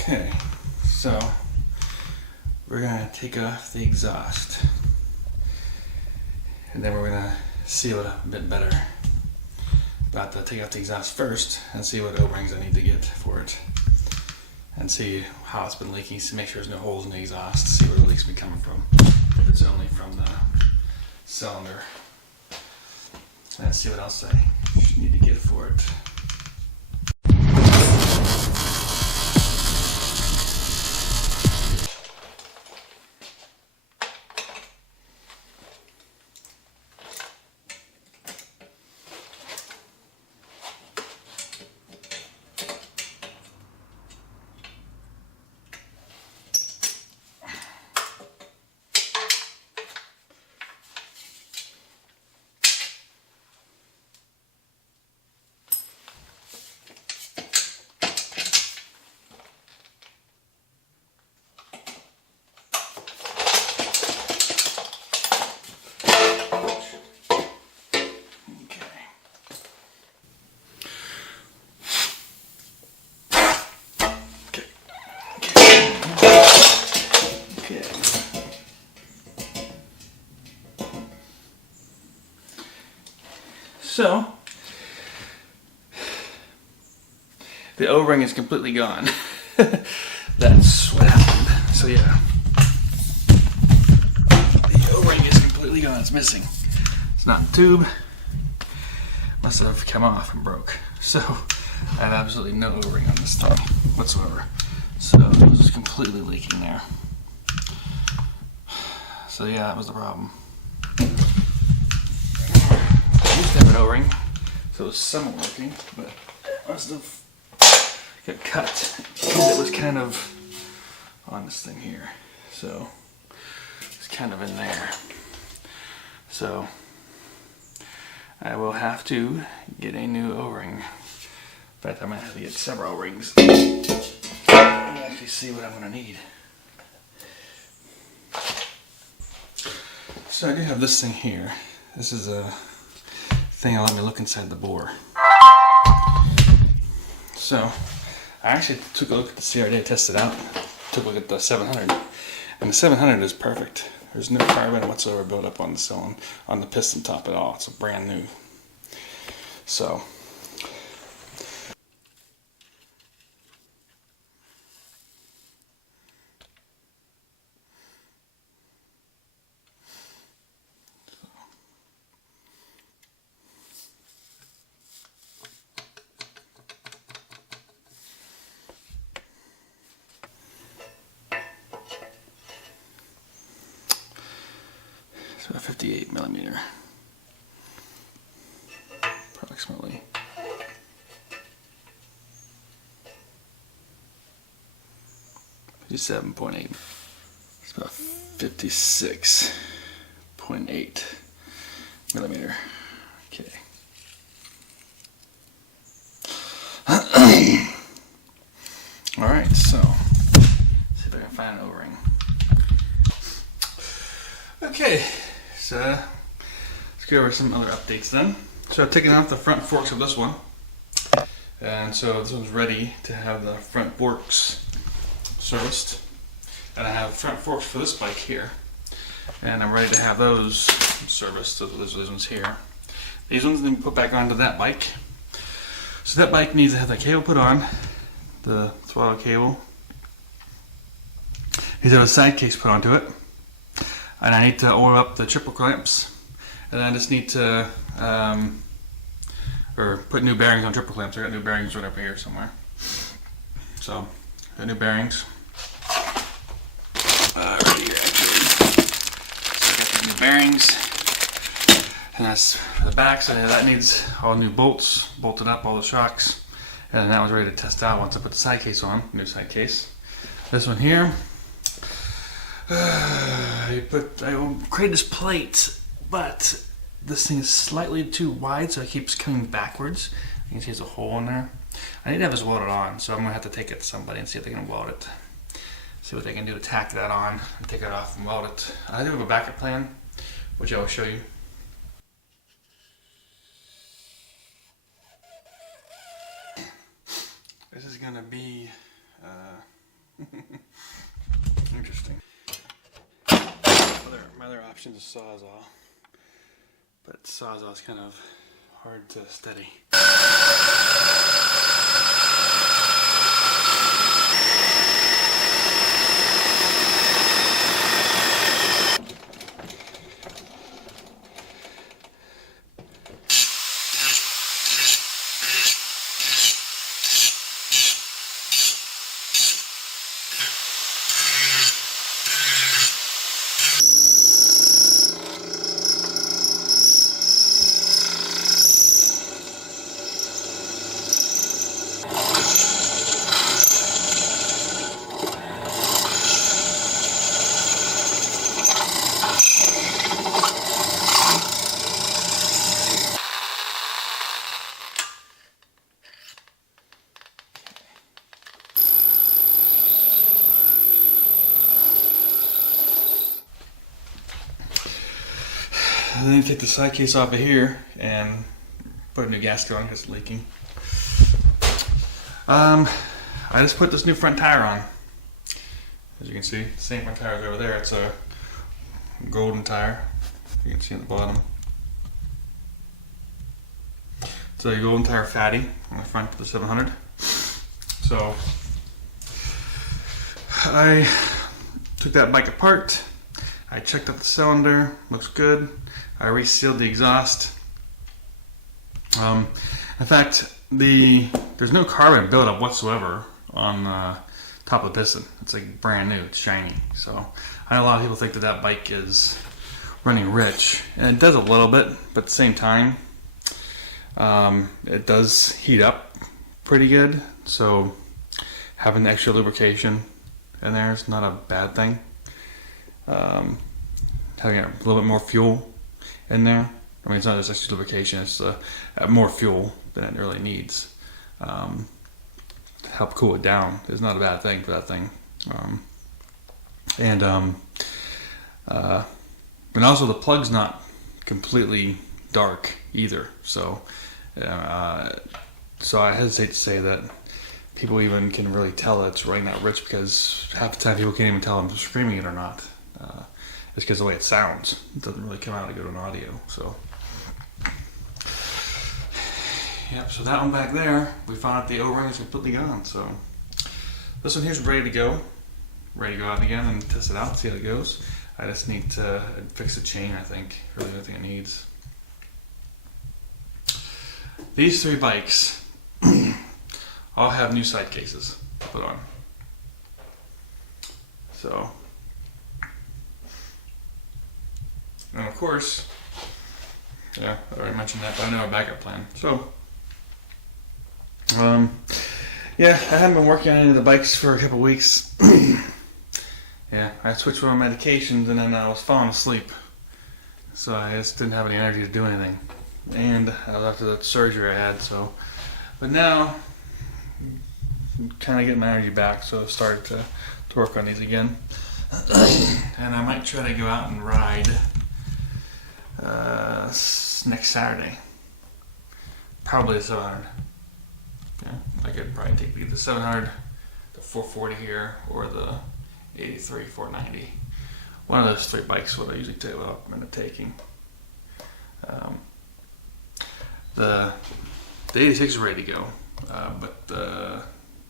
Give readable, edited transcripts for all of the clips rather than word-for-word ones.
Okay, so we're gonna take off the exhaust and then we're gonna seal it up a bit better. About to take off the exhaust first and see what O-rings I need to get for it and see how it's been leaking, so make sure there's no holes in the exhaust, see where the leak's been coming from, if it's only from the cylinder, and see what else I need to get for it. So, the O-ring is completely gone. That's what happened. So yeah, the O-ring is completely gone. It's missing. It's not in the tube. Must have come off and broke. So I have absolutely no O-ring on this thing whatsoever. So this is completely leaking there. So yeah, that was the problem. I used to have an O-ring, so it was somewhat working, but it must have got cut because it was kind of on this thing here. So it's kind of in there. So I will have to get a new O-ring. In fact, I might have to get several O-rings and actually see what I'm going to need. So I do have this thing here. This is a thing that let me look inside the bore. So I actually took a look at the CRD, tested it out, took a look at the 700, and the 700 is perfect. There's no carbon whatsoever built up on the cylinder, on the piston top at all. It's brand new. So a 58 millimeter, approximately. $57.8. It's about 56.8 millimeter. Okay. All right, so see if I can find an O-ring. Okay. So let's go over some other updates then. So I've taken off the front forks of this one, and so this one's ready to have the front forks serviced, and I have front forks for this bike here, and I'm ready to have those serviced. So those ones here. These ones need to be put back onto that bike. So that bike needs to have the cable put on, the throttle cable. Needs to have a side case put onto it. And I need to oil up the triple clamps, and I just need to or put new bearings on triple clamps. I got new bearings right up here somewhere. So got new bearings right here actually. So I got the new bearings, and that's for the back. So that needs all new bolts bolted up, all the shocks, and that was ready to test out once I put the side case on. New side case. This one here. I created this plate, but this thing is slightly too wide, so it keeps coming backwards. You can see there's a hole in there. I need to have this welded on, so I'm going to have to take it to somebody and see if they can weld it. See what they can do to tack that on and take it off and weld it. I do have a backup plan, which I will show you. This is going to be Interesting. My other option is Sawzall, but Sawzall is kind of hard to steady. And then take the side case off of here and put a new gasket on because it's leaking. I just put this new front tire on. As you can see, the same front tire is over there. It's a golden tire. You can see at the bottom. It's a golden tire fatty on the front of the 700. So I took that bike apart. I checked out the cylinder, looks good. I resealed the exhaust. In fact, there's no carbon buildup whatsoever on the top of the piston. It's like brand new, it's shiny. So I know a lot of people think that that bike is running rich, and it does a little bit, but at the same time, it does heat up pretty good. So having the extra lubrication in there is not a bad thing. Having a little bit more fuel in there. I mean, it's not just extra lubrication, it's more fuel than it really needs. To help cool it down is not a bad thing for that thing. And also the plug's not completely dark either. So I hesitate to say that people even can really tell that it's running that rich, because half the time people can't even tell if I'm screaming it or not. It's because of the way it sounds. It doesn't really come out good on audio. So, yep. So that one back there, we found out the O-ring is completely gone. So this one here's ready to go out again and test it out, see how it goes. I just need to fix the chain. I think really the only thing it needs. These three bikes all have new side cases put on. So. And of course, yeah, I already mentioned that, but I know a backup plan. So, yeah, I haven't been working on any of the bikes for a couple weeks. Yeah, I switched my medications and then I was falling asleep. So I just didn't have any energy to do anything. And I was after that surgery I had, so. But now, I'm kind of getting my energy back, so I've started to work on these again. And I might try to go out and ride next Saturday. Probably the 700. Yeah, I could probably take either the 700, the 440 here, or the 83 490. One of those three bikes what I usually take, what I'm taking. The 86 is ready to go, but the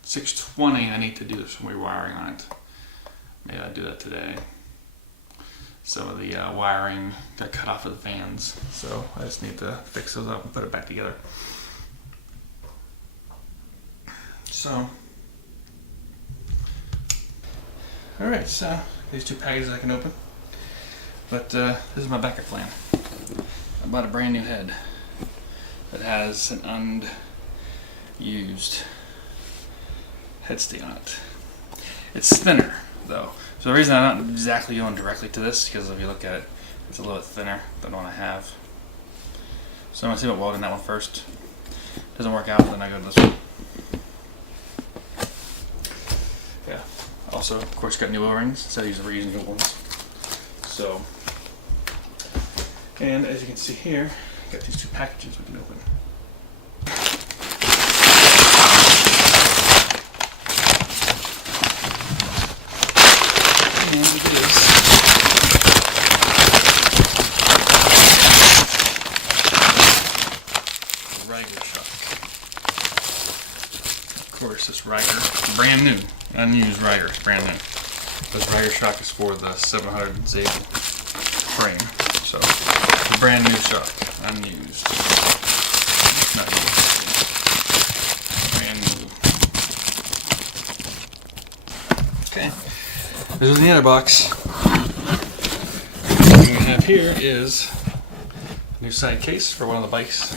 620 I need to do some rewiring on it. Maybe I'll do that today. Some of the wiring got cut off of the fans, so I just need to fix those up and put it back together. So, alright, so these two packages I can open, but this is my backup plan. I bought a brand new head that has an unused headstay on it. It's thinner though. So the reason I'm not exactly going directly to this is because if you look at it, it's a little bit thinner than the one I have. So I'm going to see about welding that one first. Doesn't work out, then I go to this one. Yeah. Also, of course, got new O-rings instead of using reusable ones. So, and as you can see here, got these two packages we can open. Rider, brand new, unused Rider, brand new. This Rider shock is for the 700 Zig frame, so it's a brand new shock, unused, not used, brand new. Okay, this is the other box. What we have here is a new side case for one of the bikes.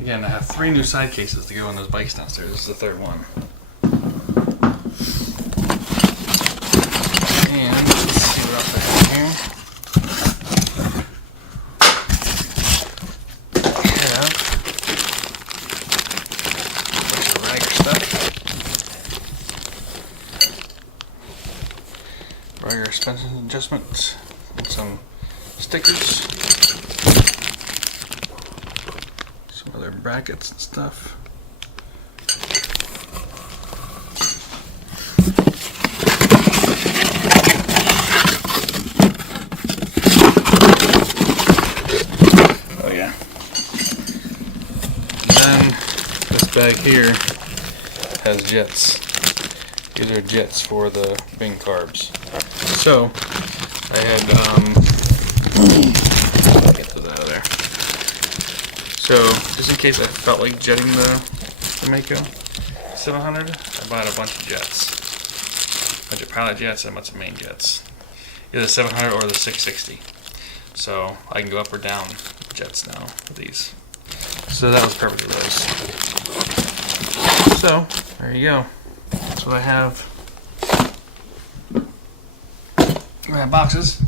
Again, I have 3 new side cases to go on those bikes downstairs. This is the third one. And let's see what else I have here. I have a bunch of Rider stuff. Rider suspension adjustments and some stickers. Other brackets and stuff. Oh yeah. Then this bag here has jets. These are jets for the wing carbs. So I had get those out of there. So, just in case I felt like jetting the Maico 700, I bought a bunch of jets. A bunch of pilot jets and a bunch of main jets. Either the 700 or the 660. So, I can go up or down jets now with these. So that was perfect for those. So, there you go. That's what I have. I have boxes.